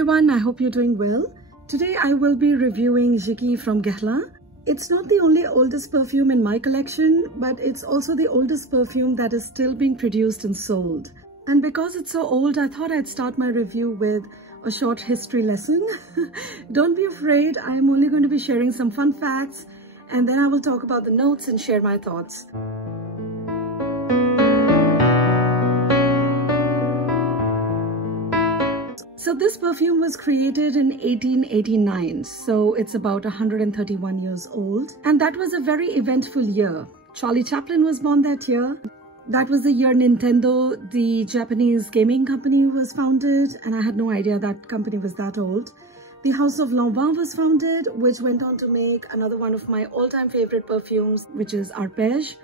everyone, I hope you're doing well. Today I will be reviewing JICKY from Guerlain. It's not the only oldest perfume in my collection, but it's also the oldest perfume that is still being produced and sold. And because it's so old, I thought I'd start my review with a short history lesson. Don't be afraid, I'm only going to be sharing some fun facts and then I will talk about the notes and share my thoughts. So this perfume was created in 1889, so it's about 131 years old. And that was a very eventful year. Charlie Chaplin was born that year. That was the year Nintendo, the Japanese gaming company, was founded, and I had no idea that company was that old. The House of Lavender was founded, which went on to make another one of my all-time favorite perfumes, which is Arpège.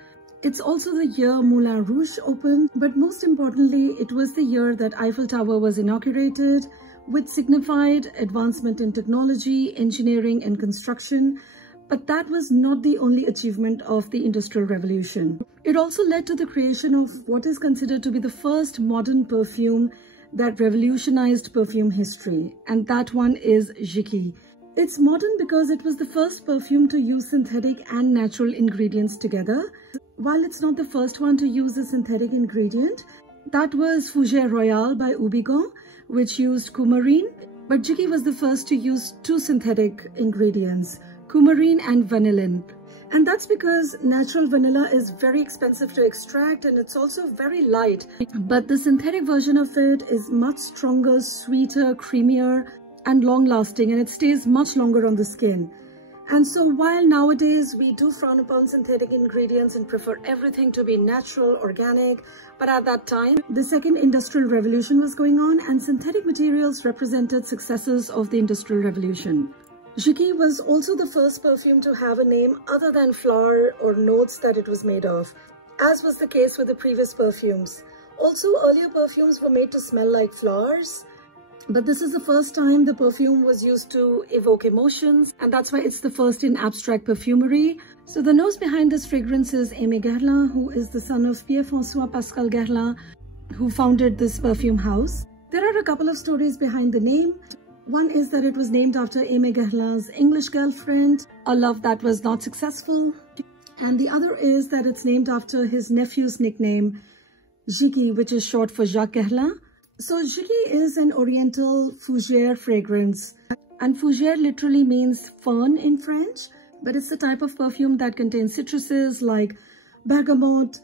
It's also the year Moulin Rouge opened, but most importantly, it was the year that Eiffel Tower was inaugurated, which signified advancement in technology, engineering, and construction. But that was not the only achievement of the Industrial Revolution. It also led to the creation of what is considered to be the first modern perfume that revolutionized perfume history, and that one is JICKY. It's modern because it was the first perfume to use synthetic and natural ingredients together. While it's not the first one to use a synthetic ingredient, that was Fougère Royale by Houbigant, which used coumarine, but JICKY was the first to use two synthetic ingredients, coumarine and vanillin. And that's because natural vanilla is very expensive to extract and it's also very light. But the synthetic version of it is much stronger, sweeter, creamier, and long-lasting, and it stays much longer on the skin. And so while nowadays we do frown upon synthetic ingredients and prefer everything to be natural, organic, but at that time, the second industrial revolution was going on and synthetic materials represented successors of the industrial revolution. JICKY was also the first perfume to have a name other than flower or notes that it was made of, as was the case with the previous perfumes. Also, earlier perfumes were made to smell like flowers, but this is the first time the perfume was used to evoke emotions, and that's why it's the first in abstract perfumery. So the nose behind this fragrance is Aimé Guerlain, who is the son of Pierre-François Pascal Guerlain, who founded this perfume house. There are a couple of stories behind the name. One is that it was named after Aimé Guerlain's English girlfriend, a love that was not successful. And the other is that it's named after his nephew's nickname, JICKY, which is short for Jacques Guerlain. So JICKY is an oriental fougère fragrance, and fougère literally means fern in French, but it's the type of perfume that contains citruses like bergamot,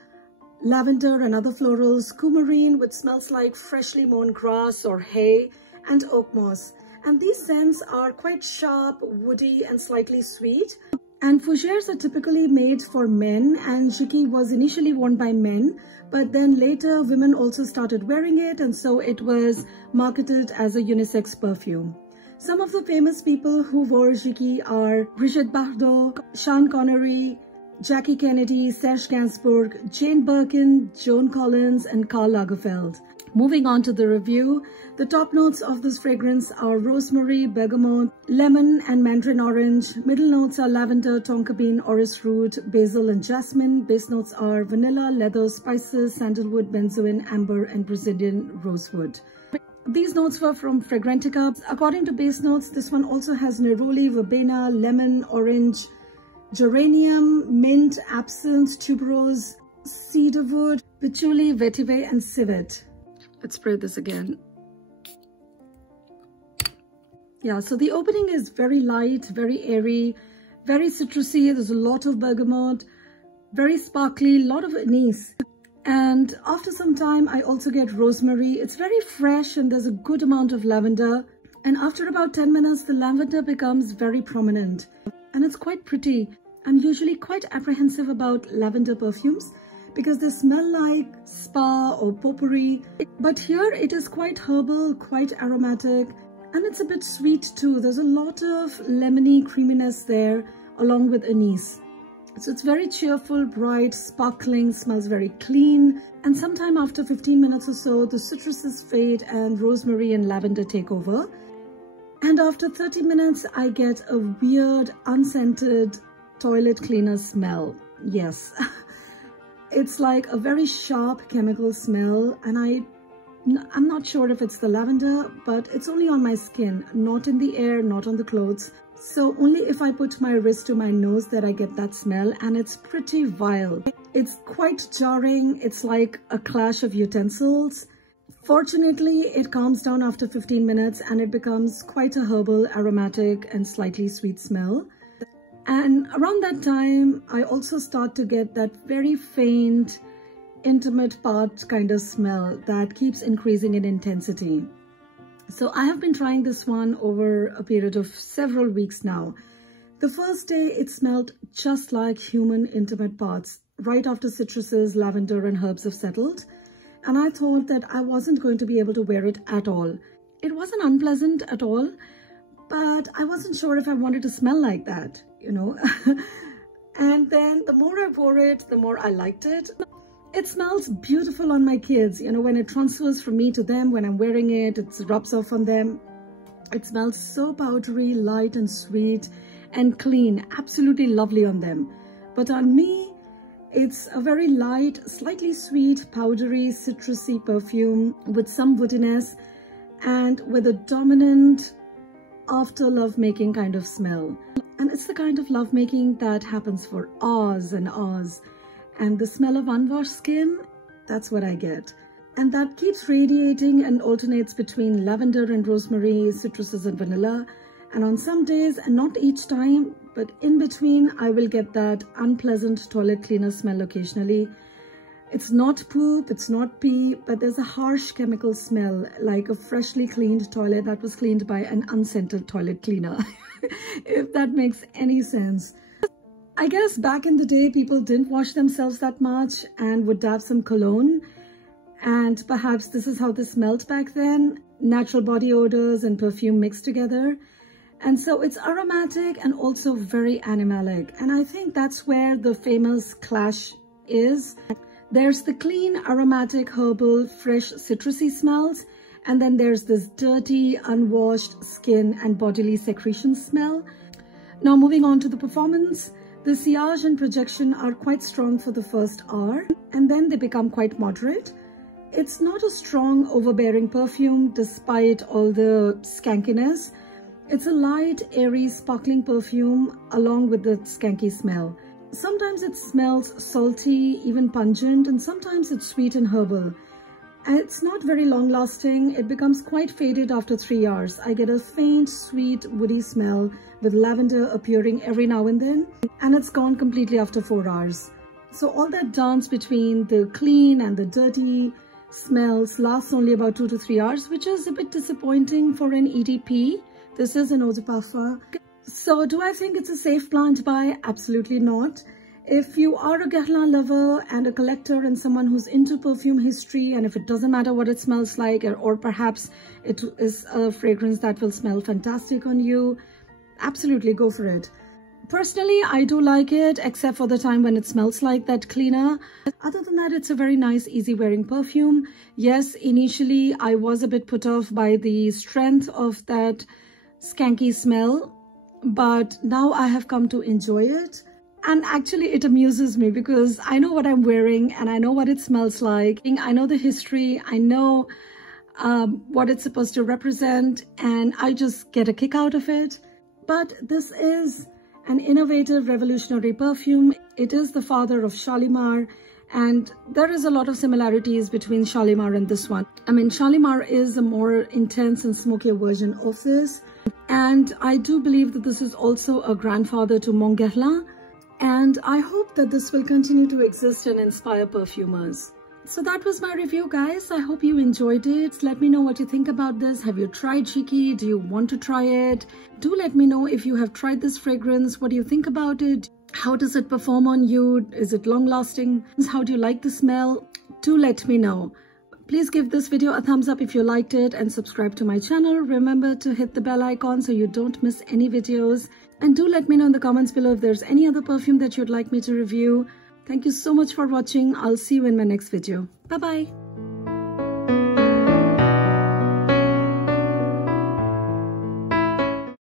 lavender and other florals, coumarine, which smells like freshly mown grass or hay, and oak moss. And these scents are quite sharp, woody, and slightly sweet. And fougères are typically made for men, and JICKY was initially worn by men, but then later women also started wearing it, and so it was marketed as a unisex perfume. Some of the famous people who wore JICKY are Brigitte Bardot, Sean Connery, Jackie Kennedy, Serge Gainsbourg, Jane Birkin, Joan Collins, and Karl Lagerfeld. Moving on to the review, the top notes of this fragrance are rosemary, bergamot, lemon, and mandarin orange. Middle notes are lavender, tonka bean, orris root, basil, and jasmine. Base notes are vanilla, leather, spices, sandalwood, benzoin, amber, and Brazilian rosewood. These notes were from Fragrantica. According to base notes, this one also has neroli, verbena, lemon, orange, geranium, mint, absinthe, tuberose, cedarwood, patchouli, vetiver, and civet. Let's spray this again. Yeah, so the opening is very light, very airy, very citrusy. There's a lot of bergamot, very sparkly, a lot of anise. And after some time, I also get rosemary. It's very fresh and there's a good amount of lavender. And after about 10 minutes, the lavender becomes very prominent. And it's quite pretty. I'm usually quite apprehensive about lavender perfumes because they smell like spa or potpourri. But here it is quite herbal, quite aromatic, and it's a bit sweet too. There's a lot of lemony creaminess there along with anise. So it's very cheerful, bright, sparkling, smells very clean. And sometime after 15 minutes or so, the citruses fade and rosemary and lavender take over. And after 30 minutes, I get a weird, unscented toilet cleaner smell. Yes. It's like a very sharp chemical smell, and I I'm not sure if it's the lavender, but it's only on my skin, not in the air, not on the clothes. So only if I put my wrist to my nose that I get that smell, and it's pretty vile. It's quite jarring. It's like a clash of utensils. Fortunately, it calms down after 15 minutes and it becomes quite a herbal, aromatic and slightly sweet smell. And around that time, I also start to get that very faint, intimate part kind of smell that keeps increasing in intensity. So I have been trying this one over a period of several weeks now. The first day it smelled just like human intimate parts right after citruses, lavender and herbs have settled. And I thought that I wasn't going to be able to wear it at all. It wasn't unpleasant at all, but I wasn't sure if I wanted to smell like that, you know. And then the more I wore it, the more I liked it. It smells beautiful on my kids, you know, when it transfers from me to them, when I'm wearing it, it rubs off on them. It smells so powdery, light and sweet and clean, absolutely lovely on them. But on me, it's a very light, slightly sweet, powdery, citrusy perfume with some woodiness and with a dominant after lovemaking kind of smell. And it's the kind of lovemaking that happens for hours and hours. And the smell of unwashed skin, that's what I get. And that keeps radiating and alternates between lavender and rosemary, citruses and vanilla. And on some days, and not each time, but in between, I will get that unpleasant toilet cleaner smell occasionally. It's not poop, it's not pee, but there's a harsh chemical smell, like a freshly cleaned toilet that was cleaned by an unscented toilet cleaner, if that makes any sense. I guess back in the day, people didn't wash themselves that much and would dab some cologne. And perhaps this is how they smelled back then. Natural body odors and perfume mixed together. And so it's aromatic and also very animalic. And I think that's where the famous clash is. There's the clean, aromatic, herbal, fresh, citrusy smells. And then there's this dirty, unwashed skin and bodily secretion smell. Now moving on to the performance. The sillage and projection are quite strong for the first hour, and then they become quite moderate. It's not a strong, overbearing perfume despite all the skankiness. It's a light, airy, sparkling perfume along with the skanky smell. Sometimes it smells salty, even pungent, and sometimes it's sweet and herbal. And it's not very long-lasting. It becomes quite faded after 3 hours. I get a faint, sweet, woody smell with lavender appearing every now and then, and it's gone completely after 4 hours. So all that dance between the clean and the dirty smells lasts only about 2 to 3 hours, which is a bit disappointing for an EDP. This is an eau de parfum. So do I think it's a safe plant to buy? Absolutely not. If you are a Guerlain lover and a collector and someone who's into perfume history, and if it doesn't matter what it smells like, or perhaps it is a fragrance that will smell fantastic on you, absolutely go for it. Personally, I do like it, except for the time when it smells like that cleaner. Other than that, it's a very nice, easy wearing perfume. Yes, initially I was a bit put off by the strength of that skanky smell, but now I have come to enjoy it. And actually it amuses me because I know what I'm wearing and I know what it smells like. I know the history, I know what it's supposed to represent, and I just get a kick out of it. But this is an innovative, revolutionary perfume. It is the father of Shalimar, and there is a lot of similarities between Shalimar and this one. I mean, Shalimar is a more intense and smokier version of this. And I do believe that this is also a grandfather to Mon Guerlain. And I hope that this will continue to exist and inspire perfumers. So that was my review, guys. I hope you enjoyed it. Let me know what you think about this. Have you tried JICKY? Do you want to try it? Do let me know if you have tried this fragrance. What do you think about it? How does it perform on you? Is it long lasting? How do you like the smell? Do let me know. Please give this video a thumbs up if you liked it and subscribe to my channel. Remember to hit the bell icon so you don't miss any videos. And do let me know in the comments below if there's any other perfume that you'd like me to review. Thank you so much for watching. I'll see you in my next video. Bye-bye.